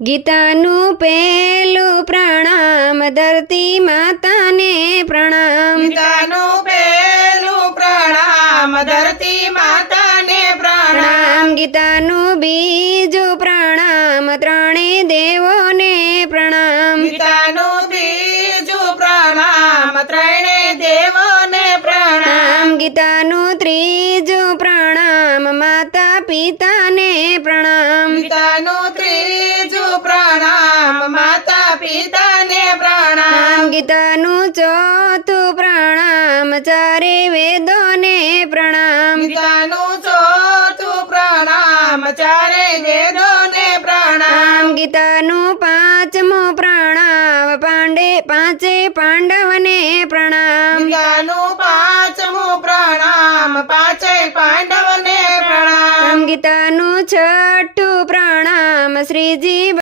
ગીતાનું પહેલું પ્રણામ ધરતી માતાને પ્રણામ ગીતાનું પહેલું પ્રણામ ધરતી માતાને પ્રણામ ગીતાનું બીજું પ્રણામ ત્રણેય દેવોને પ્રણામ ગીતાનું બીજું પ્રણામ ત્રણેય દેવોને પ્રણામ ગીતાનું ત્રીજું પ્રણામ માતા પિતાને પ્રણામ ગીતાનું ત્રીજું પ્રણામ માતા પિતાને પ્રણામ ગીતાનું ચોથું પ્રણામ ચારે વેદોને પ્રણામ ગીતાનું ચોથું પ્રણામ ચારે વેદોને પ્રણામ ગીતાનું પાંચમું પ્રણામ પાંચે પાંડવને પ્રણામ ગીતાનું પાંચમું પ્રણામ પાંચે પાંડવને પ્રણામ ગીતાનું છઠ્ઠું પ્રણામ શ્રીજી